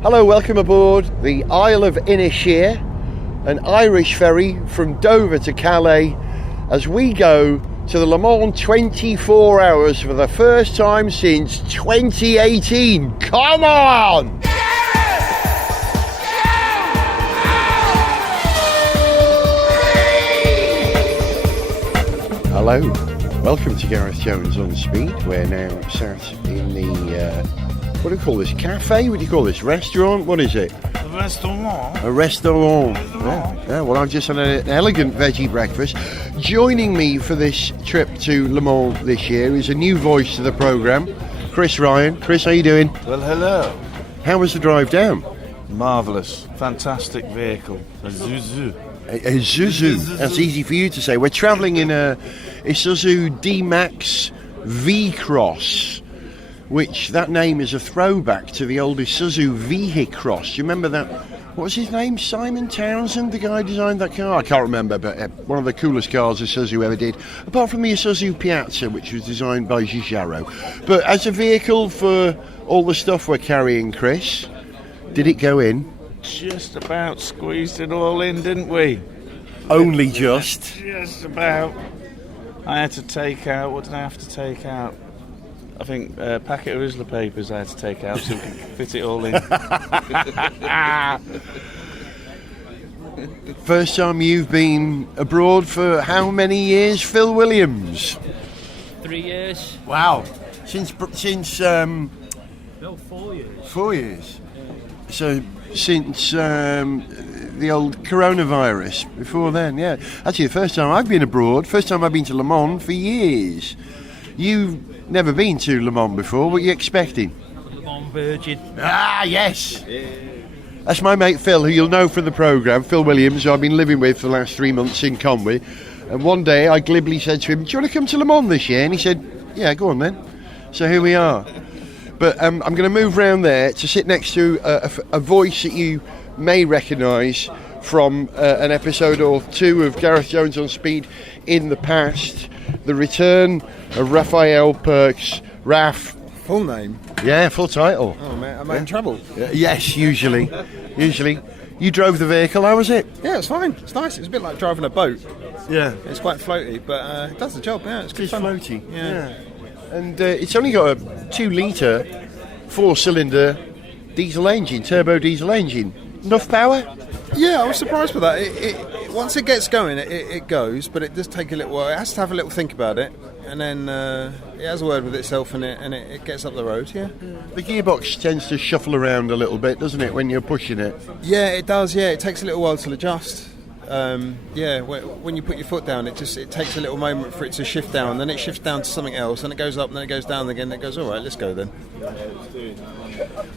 Hello, welcome aboard the Isle of Inisheer, an Irish ferry from Dover to Calais, as we go to the Le Mans 24 hours for the first time since 2018. Come on! Hello, welcome to Gareth Jones on Speed. We're now sat in the, what do you call this, cafe? What do you call this, restaurant? What is it? A restaurant. A restaurant. Yeah, well, I've just had an elegant veggie breakfast. Joining me for this trip to Le Mans this year is a new voice to the programme, Chris Ryan. Chris, how you doing? Well, hello. How was the drive down? Marvellous. Fantastic vehicle. A Isuzu. A Isuzu. That's easy for you to say. We're travelling in a Isuzu D-Max V-Cross, which that name is a throwback to the old Isuzu V-Cross. Do you remember that? What was his name? Simon Townsend, the guy who designed that car? I can't remember, but one of the coolest cars Isuzu ever did, apart from the Isuzu Piazza, which was designed by Giugiaro. But as a vehicle for all the stuff we're carrying, Chris, did it go in? Just about squeezed it all in, didn't we? Only just. Just about. I had to take out, what did I have to take out? I think a packet of Rizla papers I had to take out so we could fit it all in. First time you've been abroad for how many years, Phil Williams? 3 years. Wow. Since No, 4 years. 4 years. So since the old coronavirus, before then, yeah. Actually, the first time I've been abroad, first time I've been to Le Mans for years. You've never been to Le Mans before, what are you expecting? Le Mans Virgin. Ah, yes! Yeah. That's my mate Phil, who you'll know from the programme, Phil Williams, who I've been living with for the last 3 months in Conwy. And one day I glibly said to him, do you want to come to Le Mans this year? And he said, yeah, go on then. So here we are. But I'm going to move round there to sit next to a voice that you may recognise from an episode or two of Gareth Jones on Speed in the past. The return of Raphael Perks. Raph. Full name? Yeah, full title. Oh, man, am I in trouble? Yes, usually. You drove the vehicle, how was it? Yeah, it's fine. It's nice. It's a bit like driving a boat. Yeah. It's quite floaty, but it does the job. Yeah, it's good fun. Floaty. Yeah. And it's only got a 2 litre, 4-cylinder diesel engine, turbo diesel engine. Enough power? Yeah, I was surprised with that. It once it gets going, it goes, but it does take a little while. It has to have a little think about it, and then it has a word with itself, and it gets up the road. Yeah. The gearbox tends to shuffle around a little bit, doesn't it, when you're pushing it? Yeah, it does. Yeah, it takes a little while to adjust. Yeah, when you put your foot down, it takes a little moment for it to shift down, then it shifts down to something else, and it goes up, and then it goes down again, and it goes, all right, let's go then.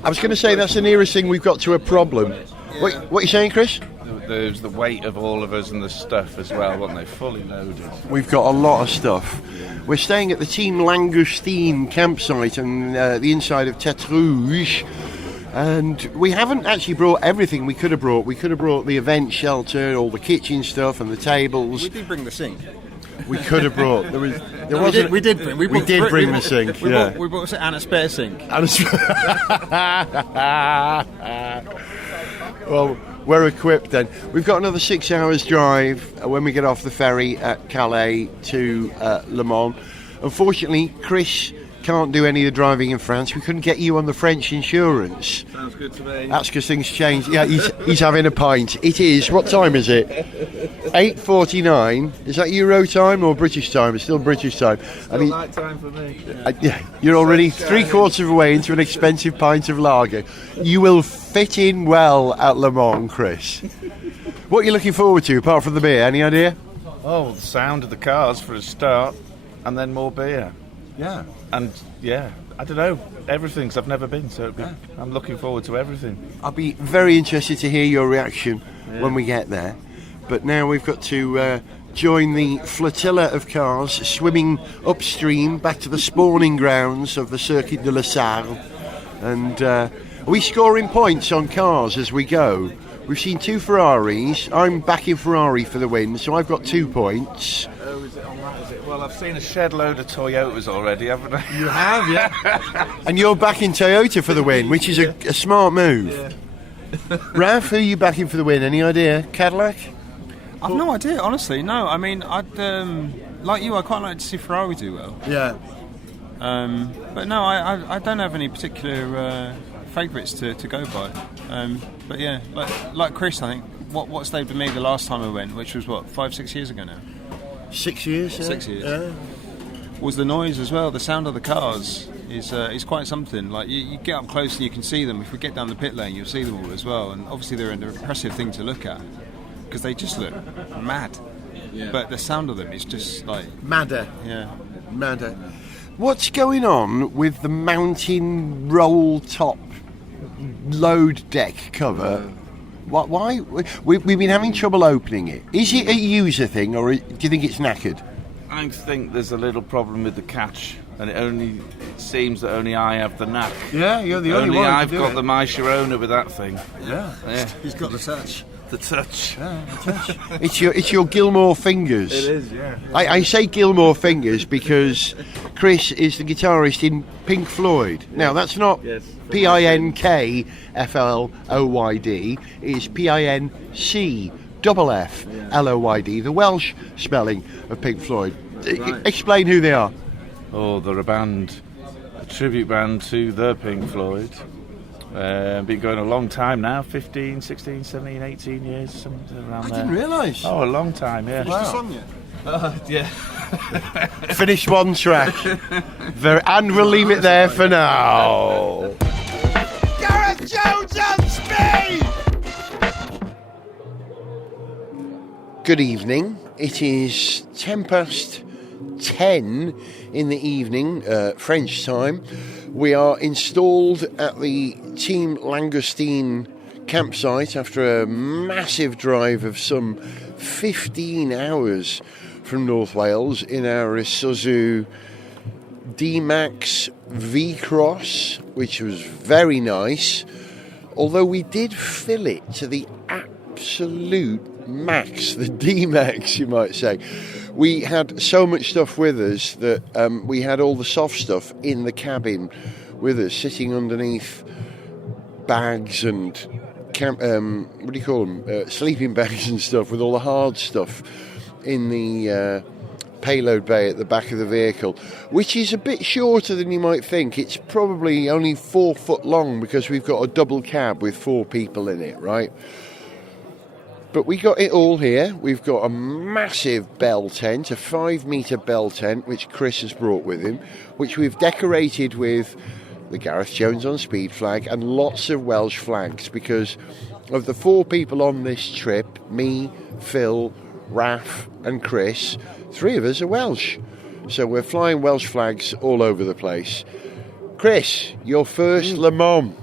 I was going to say that's the nearest thing we've got to a problem. Yeah. What are you saying, Chris? There's the weight of all of us and the stuff as well, weren't they? Fully loaded. We've got a lot of stuff. We're staying at the Team Langoustine Camp Site on the inside of Tertre Rouge. And we haven't actually brought everything we could have brought. We could have brought the event shelter, all the kitchen stuff and the tables. We did bring the sink. We could have brought. We did bring the sink. We brought and a spare sink. Well, we're equipped then. We've got another 6 hours drive when we get off the ferry at Calais to Le Mans. Unfortunately, Chris can't do any of the driving in France. We couldn't get you on the French insurance. Sounds good to me. That's because things changed. Yeah, he's having a pint. It is. What time is it? 8:49. Is that Euro time or British time? It's still British time. Still night time for me. Yeah, you're already 3/4 of the way into an expensive pint of lager. You will fit in well at Le Mans, Chris. What are you looking forward to apart from the beer? Any idea? Oh, the sound of the cars for a start, and then more beer. Yeah. And yeah, I don't know, everything, 'cause I've never been, so I'm looking forward to everything. I'll be very interested to hear your reaction when we get there. But now we've got to join the flotilla of cars swimming upstream back to the spawning grounds of the Circuit De La Sarthe. And are we scoring points on cars as we go? We've seen 2 Ferraris. I'm backing Ferrari for the win, so I've got 2 points. Oh, is it on that, is it? Well, I've seen a shed load of Toyotas already, haven't I? You have, yeah. And you're backing Toyota for the win, which is a smart move. Yeah. Ralph, who are you backing for the win? Any idea? Cadillac? I've no idea, honestly. No, I mean, I'd like you. I quite like to see Ferrari do well. Yeah. But no, I don't have any particular favourites to go by. But yeah, like Chris, I think what stayed with me the last time I went, which was 5-6 years ago now. 6 years. 6 years. Yeah. Was the noise as well. The sound of the cars is quite something. Like you get up close and you can see them. If we get down the pit lane, you'll see them all as well. And obviously they're an impressive thing to look at because they just look mad. Yeah. But the sound of them is just like Madder. Yeah. Madder. What's going on with the mountain roll top load deck cover? Why? We've been having trouble opening it. Is it a user thing, or do you think it's knackered? I think there's a little problem with the catch, and it seems that only I have the knack. Yeah, you're the only one. I've got the My Sharona with that thing. Yeah. He's got the touch. The touch. Yeah, the touch. It's your Gilmore fingers. It is, yeah. I say Gilmore fingers because Chris is the guitarist in Pink Floyd. Now that's not Pinkfloyd. It's Pincffloyd, the Welsh spelling of Pink Floyd. Right. Explain who they are. Oh, they're a tribute band to the Pink Floyd. Been going a long time now, 15, 16, 17, 18 years, something around there. I didn't realise. Oh, a long time, yeah. Wow. The song yet? Yeah. Finish one track. And we'll leave it there for now. Gareth Jones on speed! Good evening. It is 10:10 in the evening, French time. We are installed at the Team Langoustine Camp Site after a massive drive of some 15 hours from North Wales in our Isuzu D-Max V-Cross, which was very nice, although we did fill it to the absolute max, the D-Max you might say. We had so much stuff with us that we had all the soft stuff in the cabin with us, sitting underneath bags and sleeping bags and stuff, with all the hard stuff in the payload bay at the back of the vehicle, which is a bit shorter than you might think. It's probably only 4 foot long because we've got a double cab with 4 people in it, right? But we got it all here. We've got a massive bell tent, a 5-metre bell tent, which Chris has brought with him, which we've decorated with the Gareth Jones on Speed flag and lots of Welsh flags, because of the 4 people on this trip, me, Phil, Raf and Chris, 3 of us are Welsh. So we're flying Welsh flags all over the place. Chris, your first Le Mans.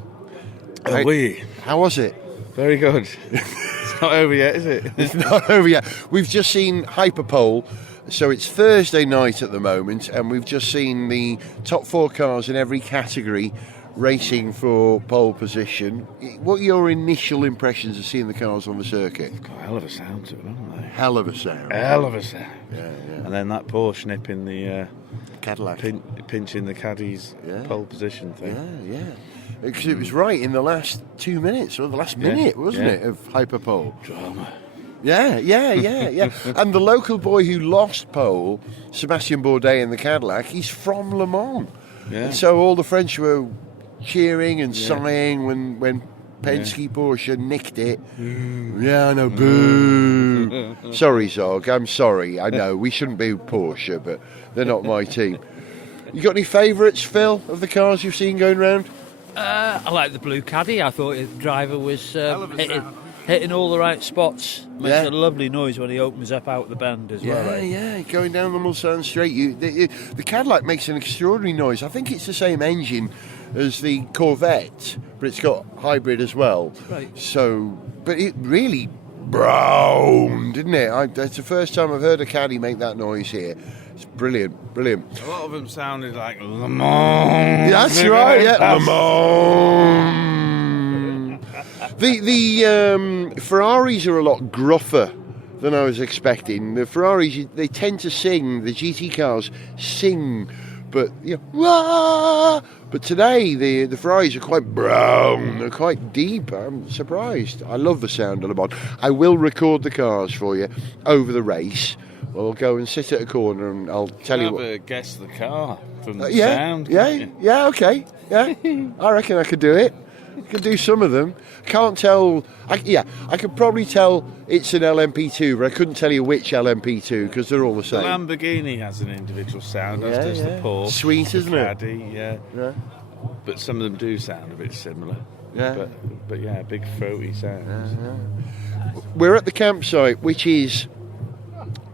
How was it? Very good. It's not over yet, is it? It's not over yet. We've just seen Hyperpole, so it's Thursday night at the moment, and we've just seen the top 4 cars in every category racing for pole position. What are your initial impressions of seeing the cars on the circuit? Got a hell of a sound to it, haven't they? Hell of a sound. Hell of a sound. Yeah. And then that Porsche nipping the Cadillac. pinching the caddy's pole position thing. Yeah. Because it was right in the last 2 minutes, or the last minute, wasn't it, of Hyperpole? Drama. Yeah. And the local boy who lost pole, Sebastian Bourdais in the Cadillac, he's from Le Mans. Yeah. And so all the French were cheering and sighing when Penske Porsche nicked it. Yeah, I know, boo. Sorry, Zog, I'm sorry. I know, we shouldn't be Porsche, but they're not my team. You got any favourites, Phil, of the cars you've seen going round? I like the blue caddy. I thought the driver was hitting all the right spots. Makes a lovely noise when he opens up out the bend as well. Yeah, going down the Mulsanne Straight. The Cadillac makes an extraordinary noise. I think it's the same engine as the Corvette, but it's got hybrid as well. Right. So, but it really browned, didn't it? That's the first time I've heard a caddy make that noise here. It's brilliant. A lot of them sounded like Le Mans. That's right, Le Mans. The Ferraris are a lot gruffer than I was expecting. The Ferraris, they tend to sing. The GT cars sing, but wah! But today the Ferraris are quite brown. They're quite deep. I'm surprised. I love the sound of Le Mans. I will record the cars for you over the race. We'll go and sit at a corner and I'll tell you what. Have a guess the car from the Yeah, sound. yeah, okay, yeah. I reckon I could do it. I could do some of them. Can't tell. I could probably tell it's an LMP2, but I couldn't tell you which LMP2 because they're all the The same. Lamborghini has an individual sound, as does the Porsche. Sweet, isn't the it? Caddy, yeah. But some of them do sound a bit similar. Yeah. But yeah, big throaty sounds. We're at the campsite, which is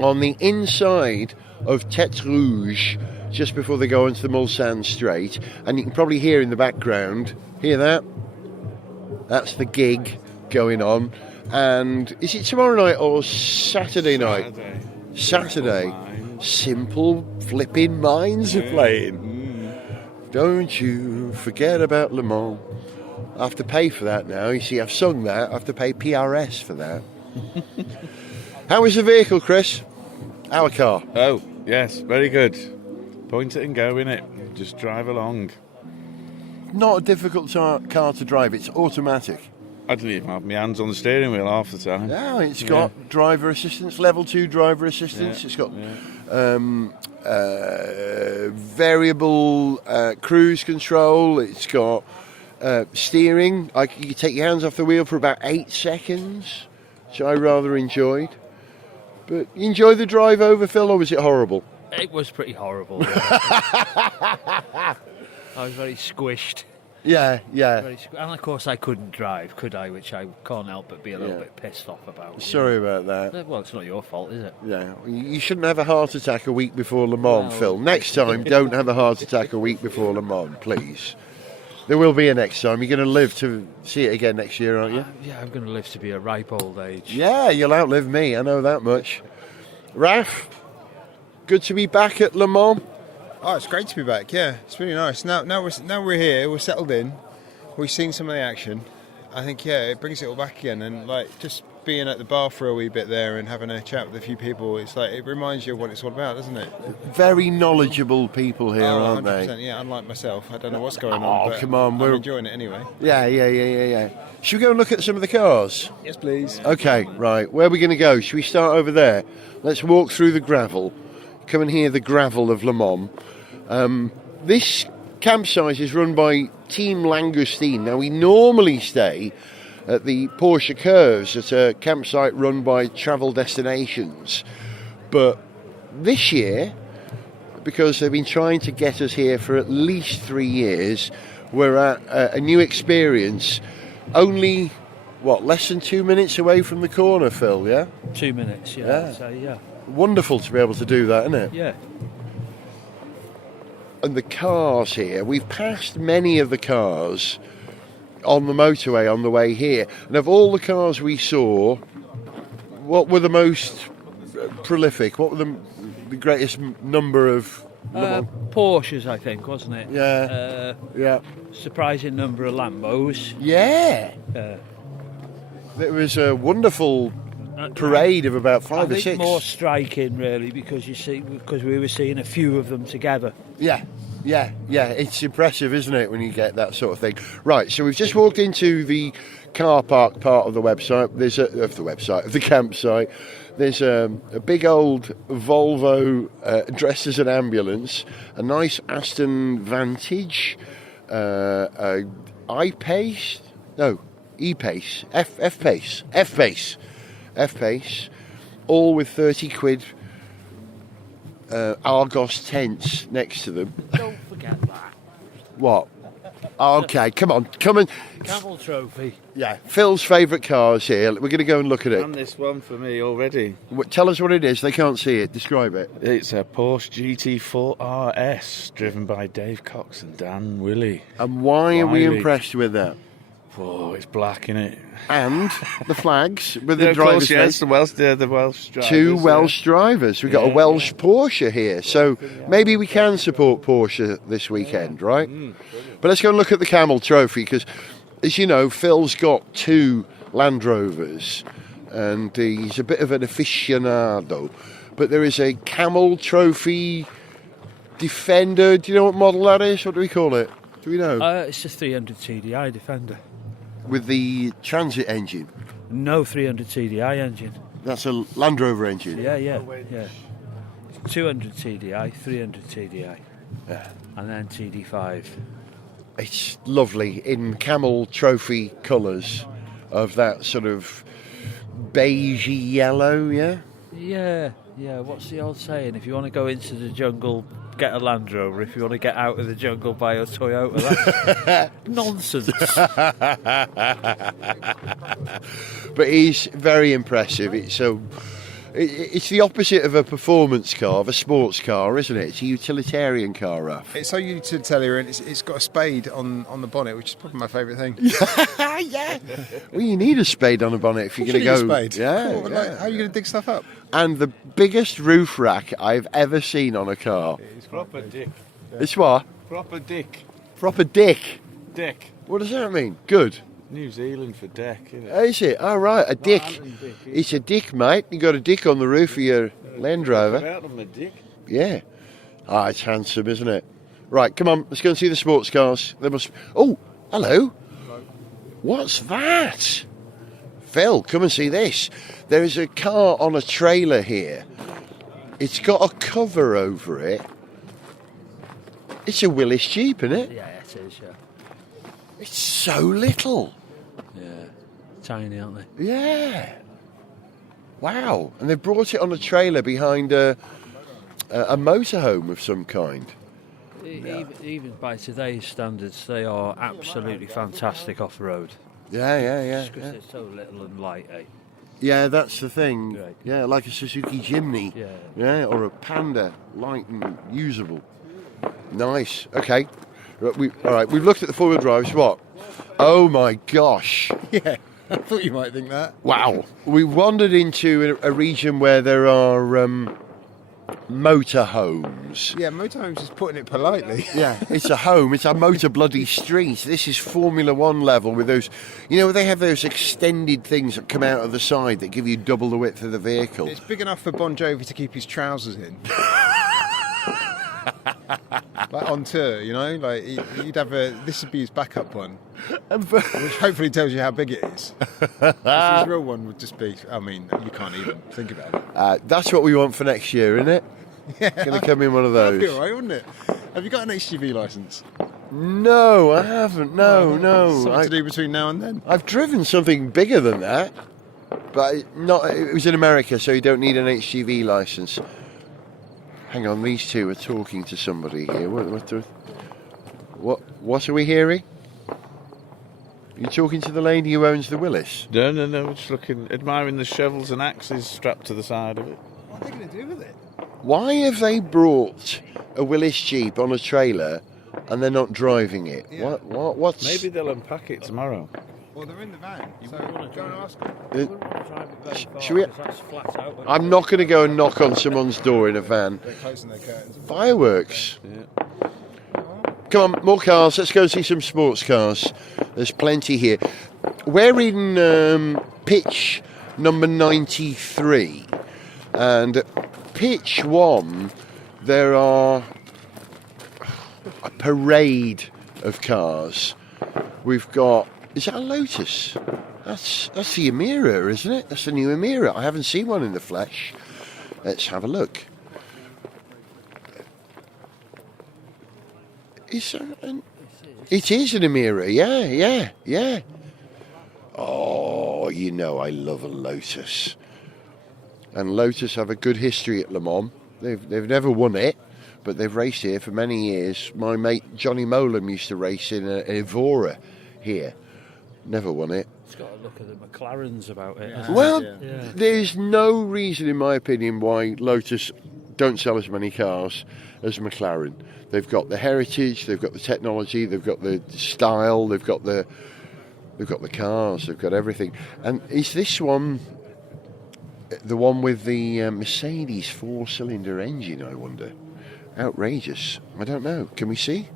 on the inside of Tertre Rouge, just before they go into the Mulsanne Strait, and you can probably hear in the background. Hear that? That's the gig going on. And is it tomorrow night or Saturday night? Saturday. Simple Flipping Minds are playing. Don't you forget about Le Mans. I have to pay for that now. You see, I've sung that. I have to pay PRS for that. How is the vehicle, Chris? Our car. Oh, yes, very good. Point it and go, innit? Just drive along. Not a difficult car to drive. It's automatic. I didn't even have my hands on the steering wheel half the time. Yeah, it's got driver assistance, level 2 driver assistance. It's got variable cruise control. It's got steering. You can take your hands off the wheel for about 8 seconds, which I rather enjoyed. But you enjoy the drive over, Phil, or was it horrible? It was pretty horrible. I was very squished. Yeah. And of course I couldn't drive, could I? Which I can't help but be a little bit pissed off about. Sorry about that. Well, it's not your fault, is it? Yeah, you shouldn't have a heart attack a week before Le Mans, Phil. Next time, don't have a heart attack a week before Le Mans, please. There will be a next time. You're going to live to see it again next year, aren't you? Yeah, I'm going to live to be a ripe old age. Yeah, you'll outlive me. I know that much. Raf, good to be back at Le Mans. Oh, it's great to be back. Yeah, it's really nice. Now we're here. We're settled in. We've seen some of the action. I think it brings it all back again, and just being at the bar for a wee bit there and having a chat with a few people. It's it reminds you of what it's all about, doesn't it? Very knowledgeable people here, aren't 100%, they? Yeah, unlike myself. I don't know what's going on. But come on, I'm enjoying it anyway. Yeah. Should we go and look at some of the cars? Yes, please. Okay, right. Where are we going to go? Should we start over there? Let's walk through the gravel. Come and hear the gravel of Le Mans. This campsite is run by Team Langoustine. Now, we normally stay at the Porsche Curves at a campsite run by Travel Destinations. But this year, because they've been trying to get us here for at least 3 years, we're at a new experience. Only, less than 2 minutes away from the corner, Phil, yeah? 2 minutes, Yeah. So, yeah. Wonderful to be able to do that, isn't it? Yeah. And the cars here, we've passed many of the cars on the motorway on the way here. And of all the cars we saw, what were the most prolific? What were the greatest number of... Porsches, I think, wasn't it? Yeah. Surprising number of Lambos. Yeah. There was a wonderful parade of about 5 or 6. More striking, really, because we were seeing a few of them together. Yeah. It's impressive, isn't it, when you get that sort of thing? Right. So we've just walked into the car park part of the website. Of the campsite. There's a big old Volvo dressed as an ambulance, a nice Aston Vantage, a E-Pace, F-Pace, all with 30 quid Argos tents next to them. Don't forget that. What? Okay, come on. Camel Trophy. Yeah, Phil's favourite cars here. We're going to go and look at it. And this one for me already. Tell us what it is. They can't see it. Describe it. It's a Porsche GT4 RS driven by Dave Cox and Dan Willey. And why are we Wiley. Impressed with that? Oh, it's black, innit? And the flags with the Yeah, of course, driver's yes, name. the Welsh drivers. Two Welsh drivers. We've got a Welsh Porsche here. So maybe we can support Porsche this weekend, right? But let's go and look at the Camel Trophy, because as you know, Phil's got 2 Land Rovers, and he's a bit of an aficionado. But there is a Camel Trophy Defender. Do you know what model that is? What do we call it? Do we know? It's a 300 TDI Defender. With the Transit engine. No 300 TDI engine. That's a Land Rover engine. Yeah. 200 TDI, 300 TDI, and then TD5. It's lovely in Camel Trophy colours of that sort of beigey yellow, yeah? Yeah. What's the old saying? If you want to go into the jungle, get a Land Rover. If you want to get out of the jungle, buy a Toyota. That's nonsense. But he's very impressive. It's the opposite of a performance car, of a sports car, isn't it? It's a utilitarian car, Raf. It's so utilitarian. It's got a spade on the bonnet, which is probably my favourite thing. Yeah. Well, you need a spade on a bonnet if you're going to go. Need a spade. Yeah. Cool, like, how are you going to dig stuff up? And the biggest roof rack I've ever seen on a car. It's proper dick. It's what? Proper dick. Proper dick. Deck. What does that mean? Good. New Zealand for deck, isn't it? Is it? Oh, right, a dick. Dick, It's a dick, mate. You got a dick on the roof of your Land Rover. Out on the dick. Yeah. Ah, it's handsome, isn't it? Right, come on, let's go and see the sports cars. There must. Oh, hello. What's that? Phil, come and see this. There is a car on a trailer here. It's got a cover over it. It's a Willis Jeep, isn't it? Yeah, it is, yeah. It's so little. Yeah. Tiny, aren't they? Yeah. Wow. And they've brought it on a trailer behind a motorhome of some kind. Even by today's standards, they are absolutely fantastic off-road. Yeah. Just because they're so little and light, eh? Yeah, that's the thing. Right. Yeah, like a Suzuki Jimny. Yeah. Or a Panda, light and usable. Nice. Okay. All right, we've looked at the four-wheel drives. What? Oh my gosh. Yeah, I thought you might think that. Wow. We wandered into a region where there are motorhomes. Yeah, motorhomes is putting it politely. Yeah, it's a home. It's a motor bloody street. This is Formula One level with those, they have those extended things that come out of the side that give you double the width of the vehicle. It's big enough for Bon Jovi to keep his trousers in. Like on tour, like he'd have this would be his backup one, which hopefully tells you how big it is. His real one would just be, you can't even think about it. That's what we want for next year, isn't it? Yeah, going to come in one of those. That'd be alright, wouldn't it? Have you got an HGV licence? No, I haven't. No. Something to do between now and then. I've driven something bigger than that, but it was in America, so you don't need an HGV licence. Hang on, these two are talking to somebody here. What are we hearing? Are you talking to the lady who owns the Willis? No. We're just admiring the shovels and axes strapped to the side of it. What are they going to do with it? Why have they brought a Willis Jeep on a trailer and they're not driving it? Yeah. What's... Maybe they'll unpack it tomorrow. Well, they're in the van, so go and ask them. Should we... I'm not going to go and knock on someone's door in a van. They're closing their curtains. Fireworks. Yeah. Come on, more cars. Let's go see some sports cars. There's plenty here. We're in pitch number 93. And at pitch 1, there are a parade of cars. We've got... Is that a Lotus? That's the Emira, isn't it? That's the new Emira. I haven't seen one in the flesh. Let's have a look. It is an Emira, yeah. Oh, I love a Lotus. And Lotus have a good history at Le Mans. They've never won it, but they've raced here for many years. My mate Johnny Molam used to race in an Evora here. Never won it. It's got a look at the McLarens about it. Yeah. Well, Yeah. there's no reason, in my opinion, why Lotus don't sell as many cars as McLaren. They've got the heritage, they've got the technology, they've got the style, they've got the cars, they've got everything. And is this one the one with the Mercedes 4-cylinder engine, I wonder? Outrageous. I don't know. Can we see?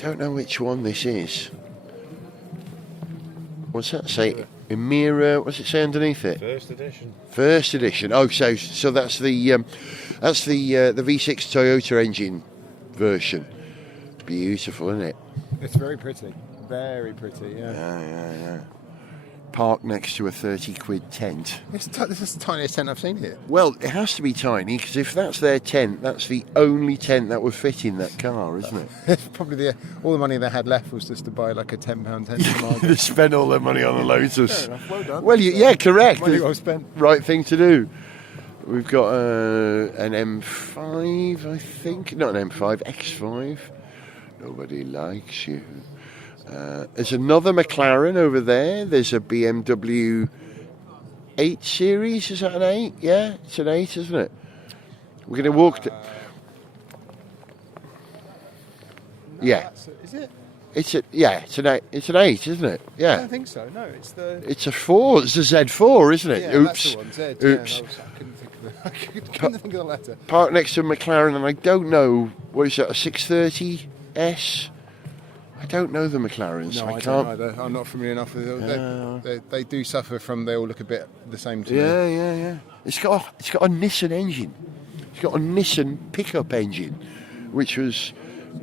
don't know which one this is. What's that say? Emira. What's it say underneath it? First edition. First edition. Oh, so that's the V6 Toyota engine version. Beautiful, isn't it? It's very pretty. Very pretty, yeah. Yeah. Parked next to a 30 quid tent. This is the tiniest tent I've seen here. Well, it has to be tiny, because if that's their tent, that's the only tent that would fit in that car, isn't it? Probably all the money they had left was just to buy like a £10 tent. They spent all their money on the Lotus. Fair enough, well done. Well, yeah, correct. Money well spent. Right thing to do. We've got an M5, I think. Not an M5, X5. Nobody likes you. There's another McLaren over there. There's a BMW 8 Series. Is that an 8? Yeah, it's an 8, isn't it? We're going to walk... Yeah. Is it? It's an 8. It's an 8, isn't it? Yeah. I don't think so. No, it's the... It's a 4. It's a Z4, isn't it? Yeah, Oops. that's the one. Z. Oops. Yeah, I couldn't think of the letter. Parked next to a McLaren, and I don't know, what is that, a 630S? I don't know the McLarens. No, I don't can't. either. I'm not familiar enough with them. They do suffer from, they all look a bit the same to me. Yeah. It's got a Nissan engine. It's got a Nissan pickup engine, which was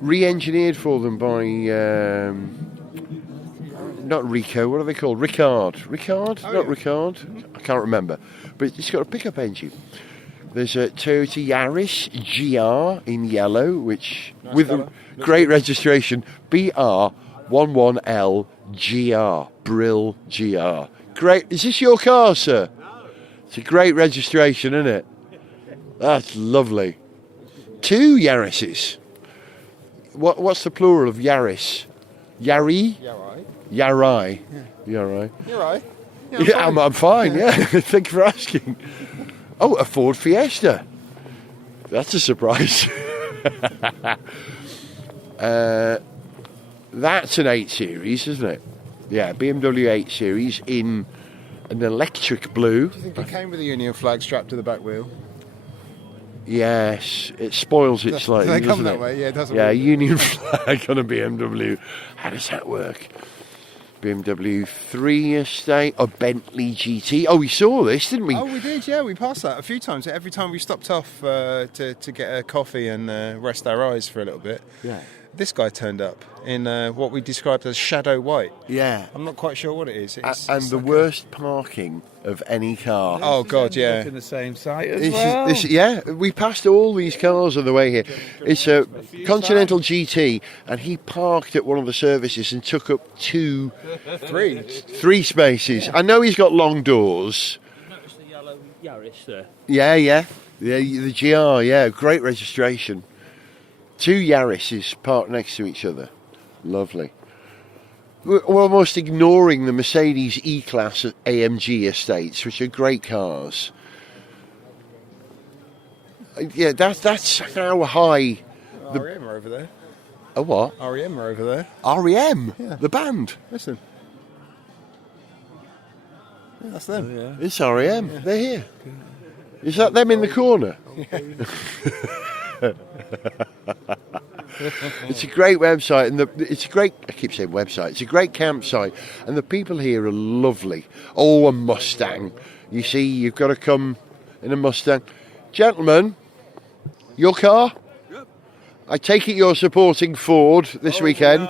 re-engineered for them by not Rico. What are they called? Ricard. Ricard? Oh, not yeah. Ricard. I can't remember. But it's got a pickup engine. There's a Toyota Yaris GR in yellow, which Nice with colour. a great registration, BR11L GR, Brill GR. Great. Is this your car, sir? No. It's a great registration, isn't it? That's lovely. 2 Yarises. What's the plural of Yaris? Yari? Yarai. Yarai. Yarai. Yarai. Yeah, I'm fine, yeah. Thank you for asking. Oh, a Ford Fiesta. That's a surprise. That's an 8 Series, isn't it? Yeah, BMW 8 Series in an electric blue. Do you think it came with a Union flag strapped to the back wheel? Yes, it spoils it slightly, They come doesn't that it? way, yeah, it doesn't Yeah, work. Union flag on a BMW. How does that work? BMW 3 Estate, a Bentley GT. Oh, we saw this, didn't we? Oh, we did, yeah. We passed that a few times. Every time we stopped off to get a coffee and rest our eyes for a little bit, Yeah. this guy turned up in what we described as shadow white. Yeah. I'm not quite sure what it is. And the worst parking of any car. Oh, God, yeah. In the same site as well. Yeah, we passed all these cars on the way here. It's a Continental GT, and he parked at one of the services and took up 3 spaces. I know he's got long doors. Notice the yellow Yaris there. Yeah, the GR, yeah, great registration. 2 Yarises parked next to each other. Lovely. We're almost ignoring the Mercedes E-Class AMG estates, which are great cars. Yeah, that's how high. REM are over there. A what? REM are over there. REM, Yeah. the band. Listen. Yeah, that's them. Yeah. It's REM. Yeah. They're here. Is that them in the corner? It's a great website, and it's a great. I keep saying website. It's a great campsite, and the people here are lovely. Oh, a Mustang! You see, you've got to come in a Mustang, gentlemen. Your car? Yep. I take it you're supporting Ford this weekend.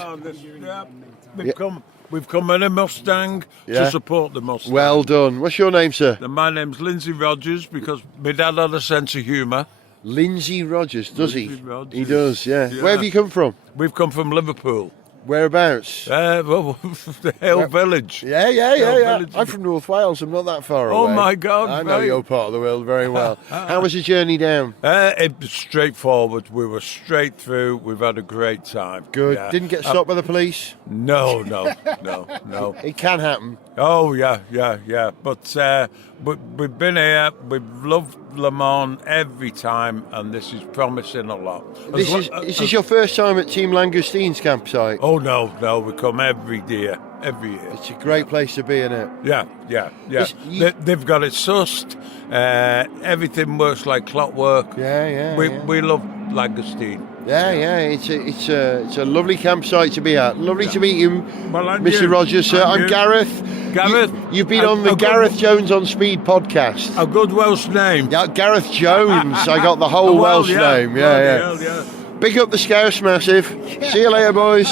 We've come in a Mustang Yeah. to support the Mustang. Well done. What's your name, sir? And my name's Lindsay Rogers because my dad had a sense of humour. Lindsay Rogers, does he? Lindsay Rogers. He does, yeah. Yeah. Where have you come from? We've come from Liverpool. Whereabouts? The Hill Village. Yeah. Village. I'm from North Wales. I'm not that far Oh, away. my God, I know right. your part of the world very well. How was the journey down? It was straightforward. We were straight through. We've had a great time. Good. Yeah. Didn't get stopped by the police? No. It can happen. Oh, yeah. But we've been here. We've loved Le Mans every time, and this is promising a lot. Is this your first time at Team Langoustine's Camp Site? Oh, no. We come every year. It's a great place to be, isn't it? Yeah. They've got it sussed. Everything works like clockwork. Yeah. We love Langoustine. Yeah. It's a lovely campsite to be at. Lovely to meet you, Well, and Mr. you. Rogers, sir. And I'm you. Gareth. Gareth. You've been A- on the a good- Gareth Jones on Speed podcast. A good Welsh name. Yeah, Gareth Jones. I got the whole Well, Welsh name. Yeah. Bloody hell, yeah. Big up the Scouse Massive. See you later, boys.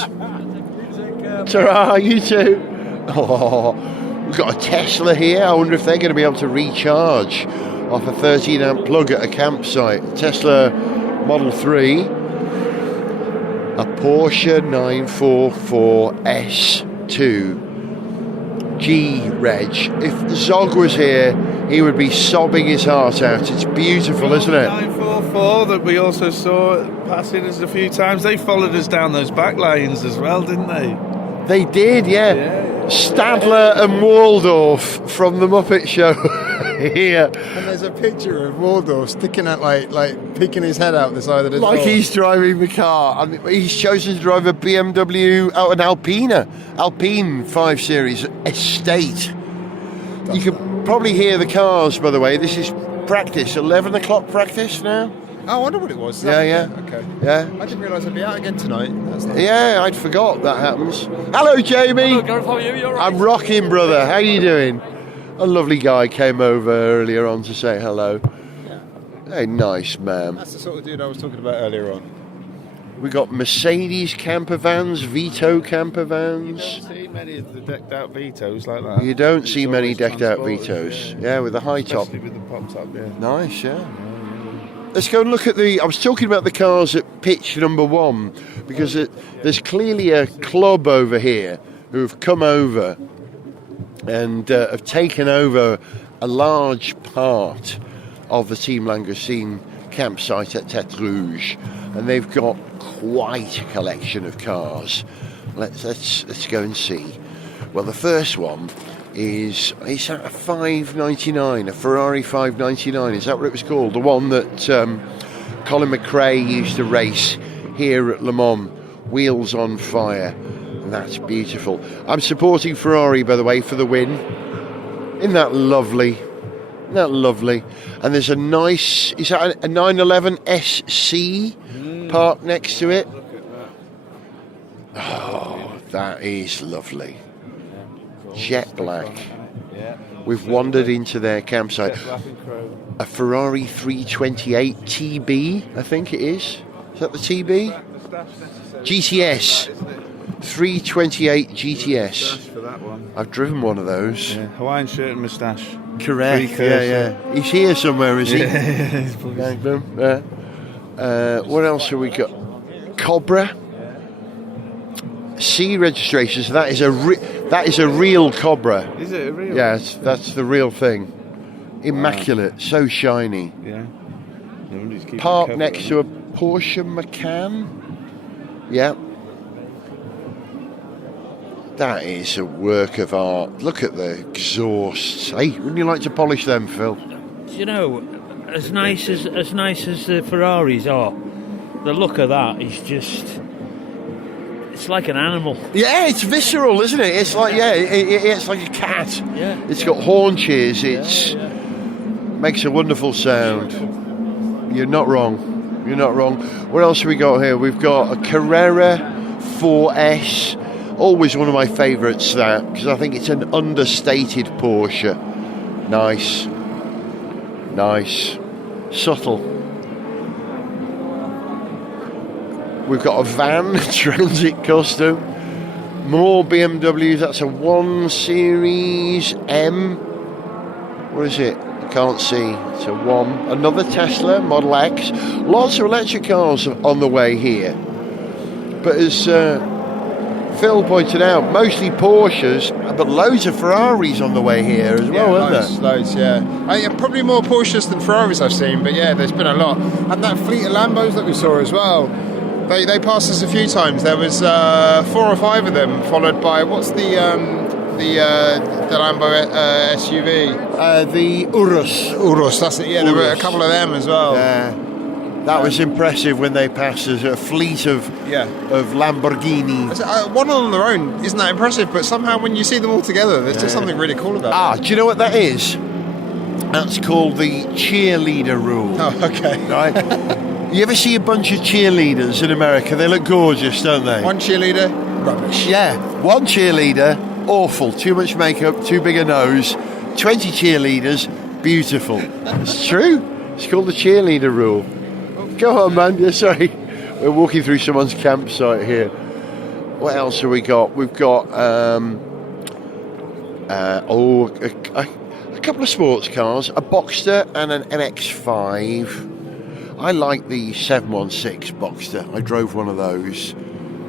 Ta-ra, you too. Oh, we've got a Tesla here. I wonder if they're going to be able to recharge off a 13 amp plug at a campsite. Tesla Model 3. A Porsche 944 S2 G-Reg. If Zog was here, he would be sobbing his heart out. It's beautiful, isn't it? 944 that we also saw passing us a few times. They followed us down those back lanes as well, didn't they? They did, yeah. Stadler and Waldorf from the Muppet Show here. And there's a picture of Waldorf sticking out, like peeking his head out the side of the Like door. he's driving the car. I mean, he's chosen to drive a BMW, an Alpine 5 Series Estate. You can probably hear the cars, by the way. This is practice, 11 o'clock practice now. Oh, I wonder what it was. Yeah. Okay. Yeah. I didn't realise I'd be out again tonight. That's nice. Yeah, I'd forgot that happens. Hello, Jamie. Hello, Gareth, how are you? You all right? I'm rocking, brother. How you doing? A lovely guy came over earlier on to say hello. Hey, nice man. That's the sort of dude I was talking about earlier on. We got Mercedes camper vans, Vito camper vans. You don't see many of the decked out Vitos like that. You don't It's see many always decked out transported, Vitos. Yeah, with the high top. Especially with the pop top, yeah. Nice, yeah. Let's go and look at I was talking about the cars at pitch number 1 because there's clearly a club over here who have come over and have taken over a large part of the Team Langoustine Camp Site at Tertre Rouge, and they've got quite a collection of cars. Let's go and see. Well, the first one it's at a 599, a Ferrari 599. Is that what it was called? The one that Colin McRae used to race here at Le Mans. Wheels on fire. That's beautiful. I'm supporting Ferrari, by the way, for the win. Isn't that lovely? Isn't that lovely? And there's a nice, is that a 911 SC parked next to it? Oh, that is lovely. Jet black. We've wandered into their campsite. A Ferrari 328 TB, I think it is. Is that the TB? GTS. 328 GTS. For that one. I've driven one of those. Yeah. Hawaiian shirt and moustache. Correct. Precursor. Yeah. He's here somewhere, is he? Yeah. What else have we got? Cobra. C registration. So that is a real Cobra. Is it a real? Yes, that's the real thing. Immaculate, so shiny. Yeah. Parked next to a Porsche Macan. Yeah. That is a work of art. Look at the exhausts. Hey, wouldn't you like to polish them, Phil? You know, as nice as the Ferraris are, the look of that is just. It's like an animal. Yeah, it's visceral, isn't it? It's like it's like a cat. Yeah. It's got haunches. Makes a wonderful sound. You're not wrong. What else have we got here? We've got a Carrera 4S. Always one of my favourites, that, because I think it's an understated Porsche. Nice. Subtle. We've got a van, Transit Custom. More BMWs. That's a 1 Series M. What is it? I can't see. It's a 1. Another Tesla Model X. Lots of electric cars on the way here. But as Phil pointed out, mostly Porsches, but loads of Ferraris on the way here as well, aren't there? Loads, yeah. Probably more Porsches than Ferraris I've seen, but yeah, there's been a lot. And that fleet of Lambos that we saw as well. They passed us a few times. There was 4 or 5 of them, followed by what's the Lambo SUV? The Urus. Urus, that's it. Yeah, there were a couple of them as well. Yeah, that was impressive when they passed us. A fleet of Lamborghini. One on their own isn't that impressive, but somehow when you see them all together, there's just something really cool about it. Do you know what that is? That's called the cheerleader rule. Oh, okay. Right? You ever see a bunch of cheerleaders in America? They look gorgeous, don't they? One cheerleader, rubbish. Yeah, one cheerleader, awful. Too much makeup, too big a nose. 20 cheerleaders, beautiful. It's true. It's called the cheerleader rule. Go on, man. Yeah, sorry. We're walking through someone's campsite here. What else have we got? We've got a couple of sports cars, a Boxster and an MX-5. I like the 716 Boxster. I drove one of those.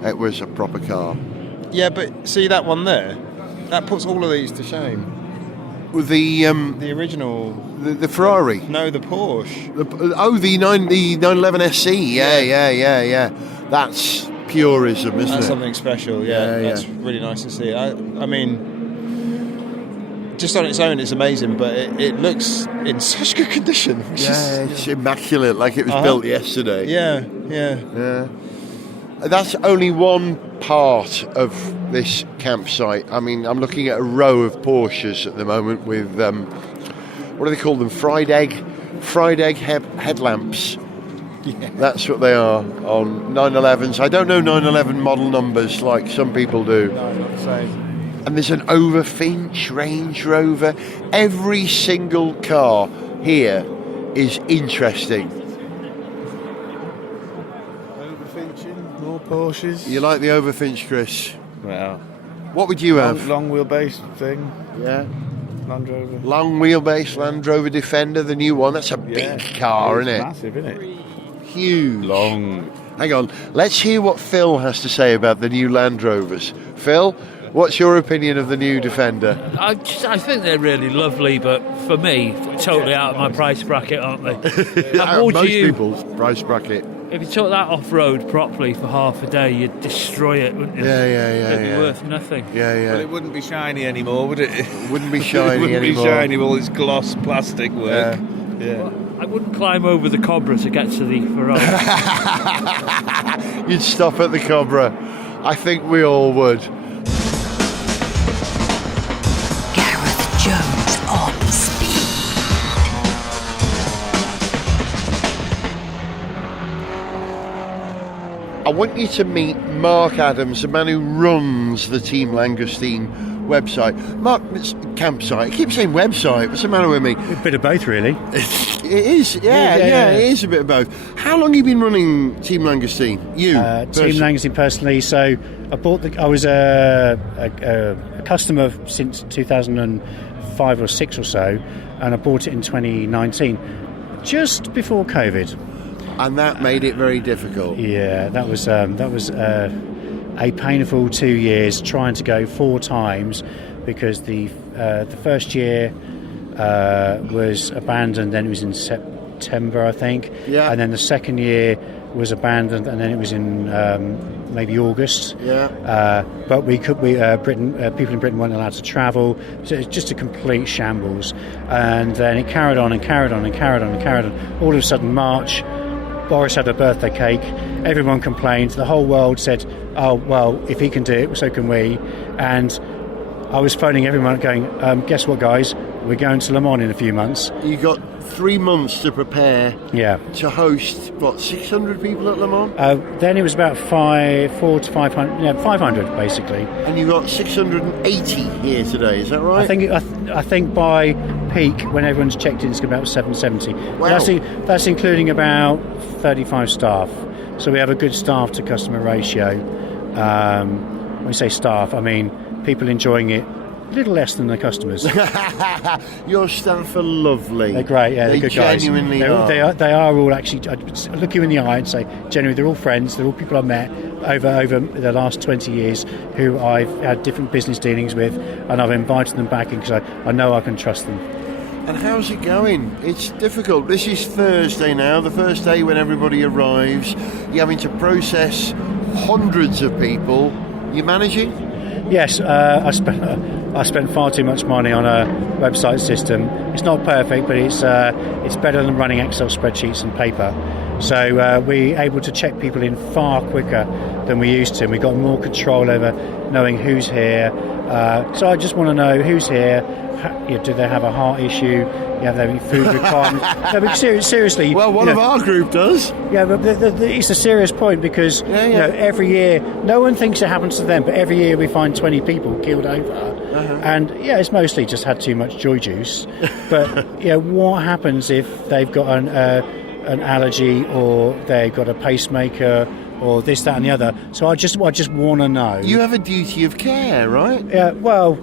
It was a proper car. Yeah, but see that one there? That puts all of these to shame. With the original... The Ferrari? No, the Porsche. The 911 SC. Yeah. That's purism, isn't it? That's something special, yeah. That's really nice to see. I mean... Just on its own, it's amazing, but it looks in such good condition. It's immaculate, like it was built yesterday. Yeah. That's only one part of this campsite. I mean, I'm looking at a row of Porsches at the moment with, what do they call them? Fried egg headlamps. Yeah. That's what they are on 911s. I don't know 911 model numbers like some people do. No, not the same. And there's an Overfinch Range Rover. Every single car here is interesting. Overfinching, more Porsches. You like the Overfinch, Chris? Well, What would you have? long wheelbase thing. Yeah. Land Rover. Long wheelbase Land Rover Defender, the new one. That's a big car, isn't it? Massive, isn't it? Huge. Long. Hang on. Let's hear what Phil has to say about the new Land Rovers. Phil, what's your opinion of the new Defender? I think they're really lovely, but for me, totally out of my price bracket, aren't they? Most people's price bracket. If you took that off-road properly for half a day, you'd destroy it, wouldn't you? It'd be worth nothing. Well, it wouldn't be shiny anymore, would it? It wouldn't be shiny it wouldn't anymore. be shiny, all its gloss plastic work. Yeah. Well, I wouldn't climb over the Cobra to get to the Ferrari. You'd stop at the Cobra. I think we all would. Gareth Jones on speed. I want you to meet Mark Adams, the man who runs the Team Langoustine website. Mark, it's campsite. I keep saying website. What's the matter with me? A bit of both, really. It is, yeah, it is a bit of both. How long have you been running Team Langoustine? Team Langoustine personally. So I was a customer since 2005 or 6 or so, and I bought it in 2019, just before COVID. And that made it very difficult. Yeah, that was a painful 2 years trying to go 4 times, because the first year was abandoned, then it was in September, I think. Yeah. And then the second year was abandoned, and then it was in maybe August. Yeah. But people in Britain weren't allowed to travel, so it was just a complete shambles. And then it carried on. All of a sudden, March, Boris had a birthday cake, everyone complained, the whole world said, oh, well, if he can do it, so can we. And I was phoning everyone going, guess what, guys, we're going to Le Mans in a few months. You got 3 months to prepare to host, 600 people at Le Mans? Then it was about 400 to 500, 500 basically. And you got 680 here today, is that right? I think by peak, when everyone's checked in, it's about 770. Wow. That's including about 35 staff. So we have a good staff to customer ratio. When we say staff, I mean people enjoying it a little less than the customers. Your staff are lovely. They're great, yeah, they're good guys. They genuinely are. They are all actually, I'd look you in the eye and say, genuinely, they're all friends, they're all people I've met over the last 20 years who I've had different business dealings with, and I've invited them back in because I know I can trust them. And how's it going? It's difficult. This is Thursday now, the first day when everybody arrives. You're having to process hundreds of people. You managing? Yes, I spent far too much money on a website system. It's not perfect, but it's better than running Excel spreadsheets and paper. So we're able to check people in far quicker than we used to. We've got more control over knowing who's here, So I just want to know who's here. Do they have a heart issue? Have they any food requirements? No, but seriously. Well, one of our group does. Yeah, but it's a serious point because every year, no one thinks it happens to them, but every year we find 20 people killed over. And it's mostly just had too much joy juice. But what happens if they've got an allergy or they've got a pacemaker or this, that, and the other? So I just want to know. You have a duty of care, right? Yeah. Well.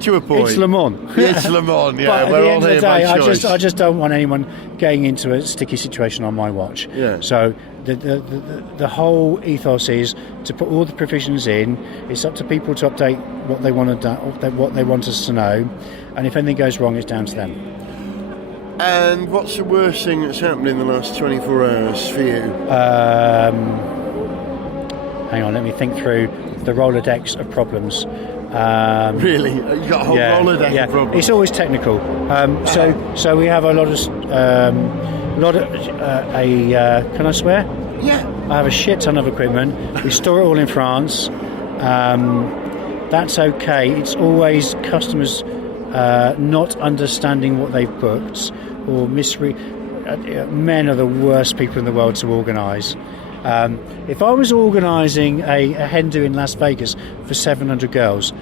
To a point. It's Le Mans. It's Le Mans, yeah. But we're at the all end of here the day, by choice. I just don't want anyone getting into a sticky situation on my watch. Yeah. So the whole ethos is to put all the provisions in. It's up to people to update what they want us to know, and if anything goes wrong, it's down to them. And what's the worst thing that's happened in the last 24 hours for you? Hang on, let me think through the Rolodex of problems. Really? You got a whole Rolodex of problems? It's always technical. So we have a lot of can I swear? Yeah. I have a shit ton of equipment. We store it all in France. That's okay. It's always customers not understanding what they've booked or men are the worst people in the world to organise. If I was organising a hen do in Las Vegas for 700 girls,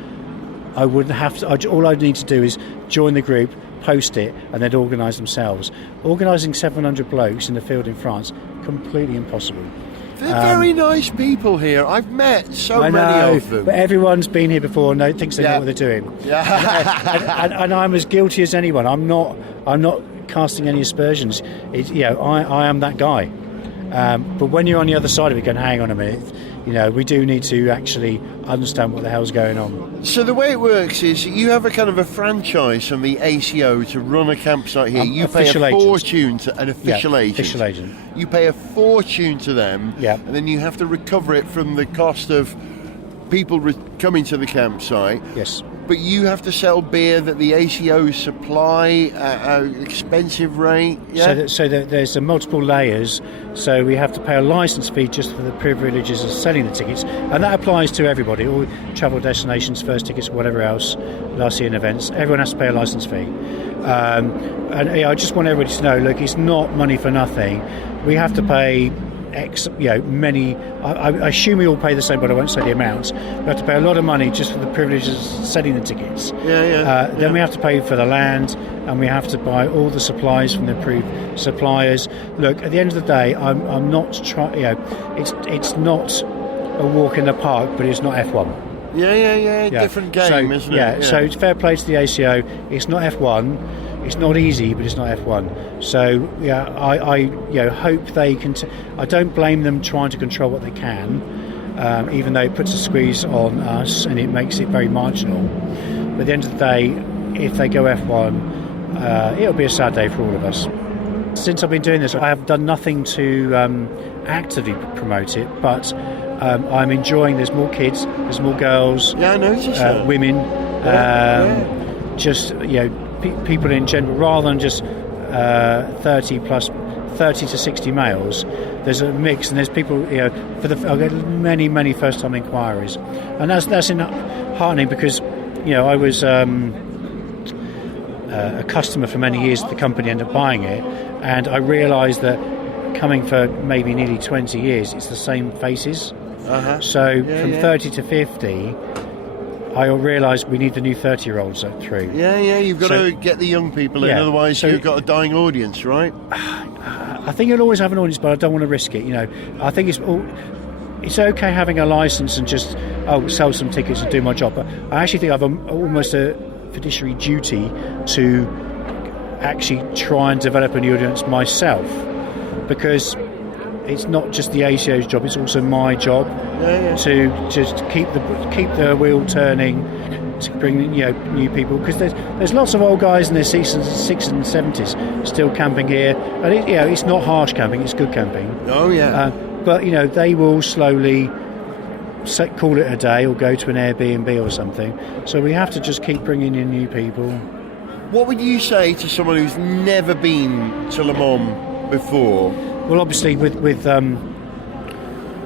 I wouldn't have to. All I'd need to do is join the group, post it, and they'd organise themselves. Organising 700 blokes in the field in France, completely impossible. They're very nice people here. I've met many of them. But everyone's been here before and thinks they know what they're doing. Yeah. and I'm as guilty as anyone. I'm not casting any aspersions. I am that guy. But when you're on the other side of it going, hang on a minute, we do need to actually understand what the hell's going on. So the way it works is you have a kind of a franchise from the ACO to run a campsite here. You pay a fortune to an official agent. Official agent. You pay a fortune to them, yeah. And then you have to recover it from the cost of people coming to the campsite. Yes. But you have to sell beer that the ACO supply at an expensive rate. Yeah? So there's multiple layers. So we have to pay a licence fee just for the privileges of selling the tickets, and that applies to everybody, all travel destinations, first tickets, whatever else, last year events. Everyone has to pay a licence fee. And I just want everybody to know, look, it's not money for nothing. We have to pay many. I assume we all pay the same, but I won't say the amounts. We have to pay a lot of money just for the privileges of selling the tickets. Then we have to pay for the land, and we have to buy all the supplies from the approved suppliers. Look, at the end of the day, I'm not trying. It's not a walk in the park, but it's not F1. Yeah. Different game, isn't it? Yeah. So it's fair play to the ACO. It's not F1. It's not easy, but it's not F1. So I hope they can. I don't blame them trying to control what they can, even though it puts a squeeze on us and it makes it very marginal. But at the end of the day, if they go F1, it'll be a sad day for all of us. Since I've been doing this, I have done nothing to actively promote it, but I'm enjoying. There's more kids, there's more girls, I noticed that. Women, just people in general, rather than just 30 to 60 males. There's a mix, and there's people. I get many first-time inquiries, and that's heartening because I was a customer for many years. The company ended up buying it, and I realised that coming for maybe nearly 20 years, it's the same faces. So from 30 to 50. I realised we need the new 30-year-olds through. Yeah, you've got to get the young people in, otherwise you've got a dying audience, right? I think you'll always have an audience, but I don't want to risk it. I think it's okay having a licence and just sell some tickets and do my job, but I actually think I've almost a fiduciary duty to actually try and develop a new audience myself, because it's not just the ACO's job; it's also my job to just keep the wheel turning, to bring new people. Because there's lots of old guys in their 60s and 70s still camping here, and it's not harsh camping; it's good camping. Oh yeah. But they will slowly call it a day or go to an Airbnb or something. So we have to just keep bringing in new people. What would you say to someone who's never been to Le Mans before? Well, obviously, without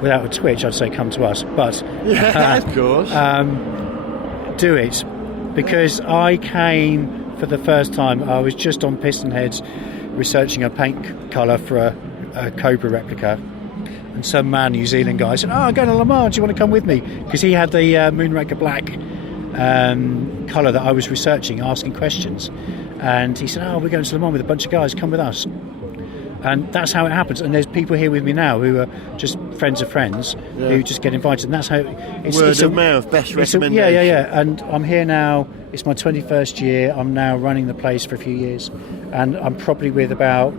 a twitch, I'd say come to us. But of course. do it, because I came for the first time. I was just on Piston Heads researching a paint colour for a Cobra replica, and some man, New Zealand guy, said, I'm going to Le Mans, do you want to come with me? Because he had the Moonraker Black colour that I was researching, asking questions, and he said, we're going to Le Mans with a bunch of guys, come with us. And that's how it happens. And there's people here with me now who are just friends of friends who just get invited. And that's how word of mouth, best recommendation. Yeah. And I'm here now. It's my 21st year. I'm now running the place for a few years, and I'm probably with about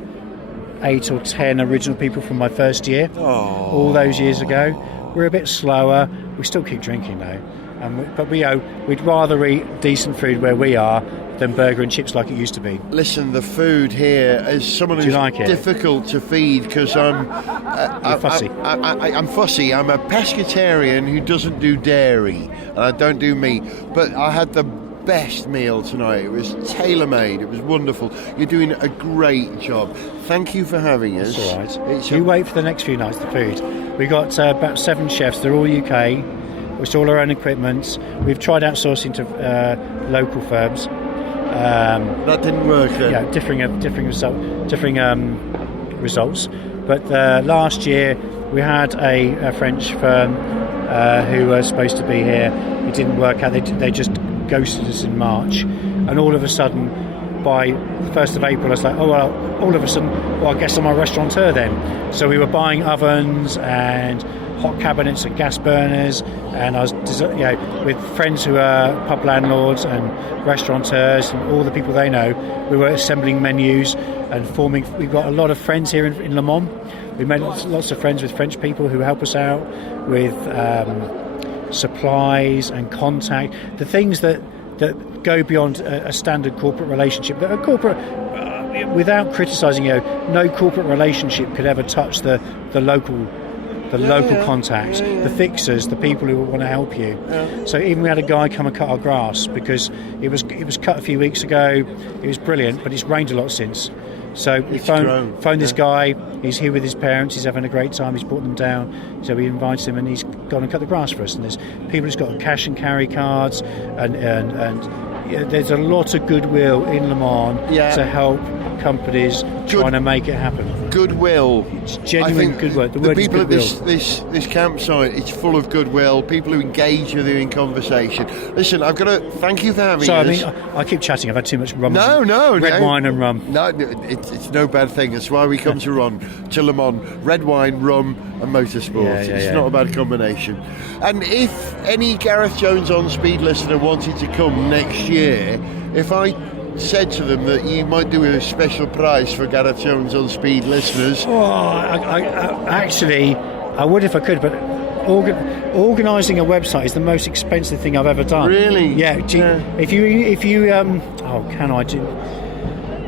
8 or 10 original people from my first year. All those years ago. We're a bit slower. We still keep drinking though. But we'd rather eat decent food where we are than burger and chips like it used to be. Listen, the food here, as someone who's difficult to feed, because I'm fussy. I'm fussy. I'm a pescatarian who doesn't do dairy, and I don't do meat. But I had the best meal tonight. It was tailor-made. It was wonderful. You're doing a great job. Thank you for having us. That's all right. You wait for the next few nights, the food. We got about 7 chefs. They're all UK. It's all our own equipment. We've tried outsourcing to local firms. That didn't work then. Yeah, differing results. But last year we had a French firm who were supposed to be here. It didn't work out. They just ghosted us in March, and all of a sudden, by the 1st of April, I was like, all of a sudden, I guess I'm a restaurateur then. So we were buying ovens and hot cabinets and gas burners, and I was with friends who are pub landlords and restaurateurs and all the people they know. We were assembling menus and forming. We've got a lot of friends here in Le Mans. We made lots of friends with French people who help us out with supplies and contact, the things that go beyond a standard corporate relationship. That a corporate, without criticising, no corporate relationship could ever touch the local contacts, the fixers, the people who want to help you. So even we had a guy come and cut our grass because it was cut a few weeks ago. It was brilliant, but it's rained a lot since. So we phoned this guy. He's here with his parents. He's having a great time. He's brought them down. So we invited him, and he's gone and cut the grass for us. And there's people who's got cash and carry cards, and there's a lot of goodwill in Le Mans to help companies trying to make it happen. Goodwill. It's genuine goodwill. The people at this campsite, it's full of goodwill. People who engage with you in conversation. Listen, I've got to thank you for having us. I keep chatting. I've had too much rum. Red wine and rum. No, it's no bad thing. That's why we come to Le Mans. Red wine, rum, and motorsport. It's not a bad combination. And if any Gareth Jones on Speed listener wanted to come next year, if I said to them that you might do a special price for Gareth Jones on Speed listeners. I would if I could, but organising a website is the most expensive thing I've ever done. Really? Yeah. If you can I do?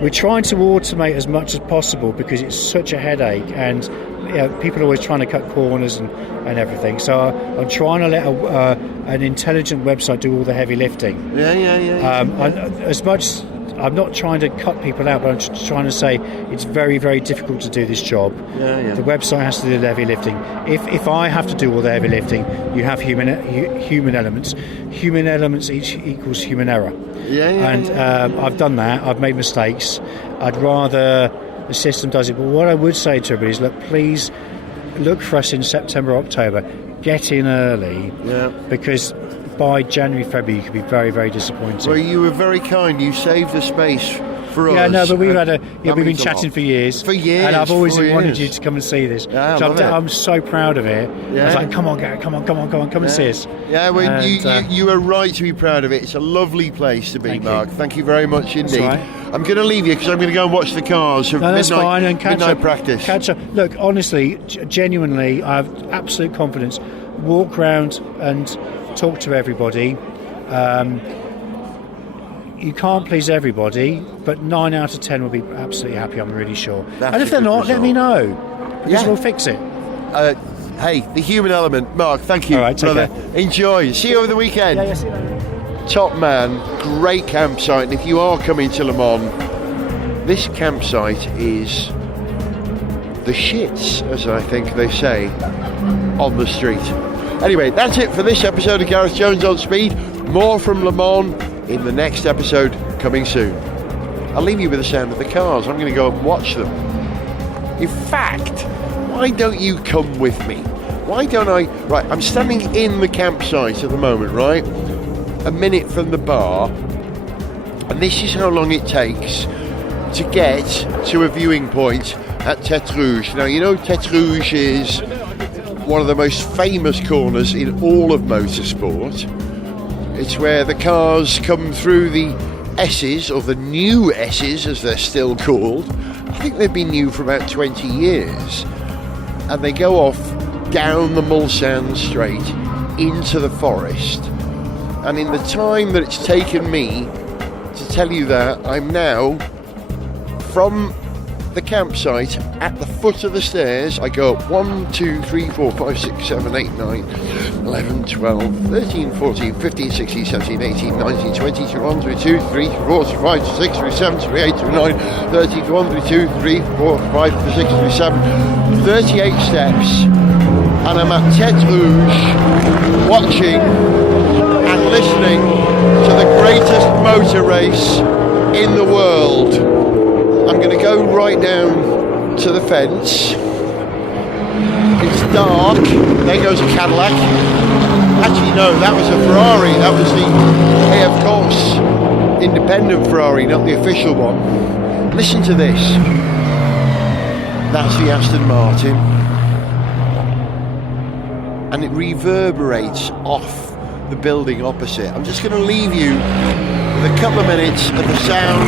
We're trying to automate as much as possible because it's such a headache, and people are always trying to cut corners and everything. So I'm trying to let an intelligent website do all the heavy lifting. As much. I'm not trying to cut people out, but I'm just trying to say it's very, very difficult to do this job. The website has to do the heavy lifting. If I have to do all the heavy lifting, you have human elements. Human elements equals human error. I've done that. I've made mistakes. I'd rather the system does it. But what I would say to everybody is, look, please look for us in September, October. Get in early, because by January, February, you could be very, very disappointed. Well, you were very kind. You saved the space for us. Yeah, no, but we've been chatting for years. And I've always wanted you to come and see this. Yeah, I'm so proud of it. I was like, come on, Gareth, come on and see us. Yeah, well, you are right to be proud of it. It's a lovely place to be, Mark. Thank you very much indeed. I'm going to leave you because I'm going to go and watch the cars. That's fine. And midnight practice. Catch up. Look, honestly, genuinely, I have absolute confidence. Walk round and talk to everybody. You can't please everybody, but 9 out of 10 will be absolutely happy, I'm really sure. And if they're not, let me know, because we'll fix it. Hey, the human element. Mark, thank you, brother. Enjoy. See you over the weekend. See you later. Top man, great campsite. And if you are coming to Le Mans, this campsite is the shits, as I think they say, on the street. Anyway, that's it for this episode of Gareth Jones on Speed. More from Le Mans in the next episode coming soon. I'll leave you with the sound of the cars. I'm going to go and watch them. In fact, why don't you come with me? Why don't I... Right, I'm standing in the campsite at the moment, right? A minute from the bar. And this is how long it takes to get to a viewing point at Tertre Rouge. Now, you know Tertre Rouge is one of the most famous corners in all of motorsport. It's where the cars come through the S's, or the new S's as they're still called. I think they've been new for about 20 years. And they go off down the Mulsanne Straight into the forest. And in the time that it's taken me to tell you that, I'm now from the campsite at the foot of the stairs. I go up 1, 2, 3, 4, 5, 6, 7, 8, 9, 11, 12, 13, 14, 15, 16, 17, 18, 19, 20, 21, 22, 23, 24, 25, 26, 27, 28, 29, 30, 31, 32, 33, 34, 35, 36, 37, 38 steps. And I'm at Tertre Rouge watching and listening to the greatest motor race in the world. I'm going to go right down to the fence. It's dark. There goes a Cadillac. Actually, no, that was a Ferrari. That was the, of course, independent Ferrari, not the official one. Listen to this. That's the Aston Martin. And it reverberates off the building opposite. I'm just going to leave you with a couple of minutes of the sound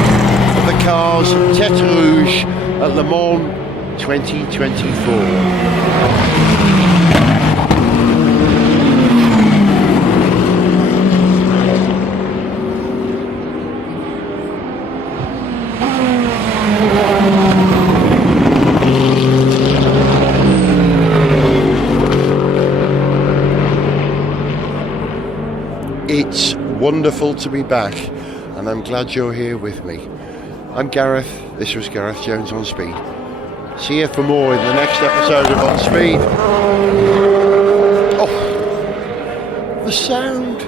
of the cars at Tertre Rouge at Le Mans 2024. It's wonderful to be back, and I'm glad you're here with me. I'm Gareth. This was Gareth Jones on Speed. See you for more in the next episode of On Speed. Oh, the sound.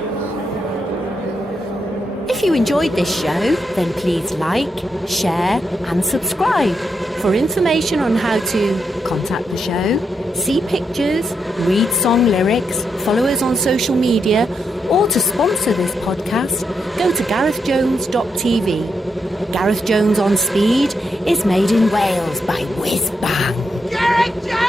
If you enjoyed this show, then please like, share and subscribe. For information on how to contact the show, see pictures, read song lyrics, follow us on social media, or to sponsor this podcast, go to garethjones.tv. Gareth Jones on Speed is made in Wales by Whiz Bang. Gareth Jones!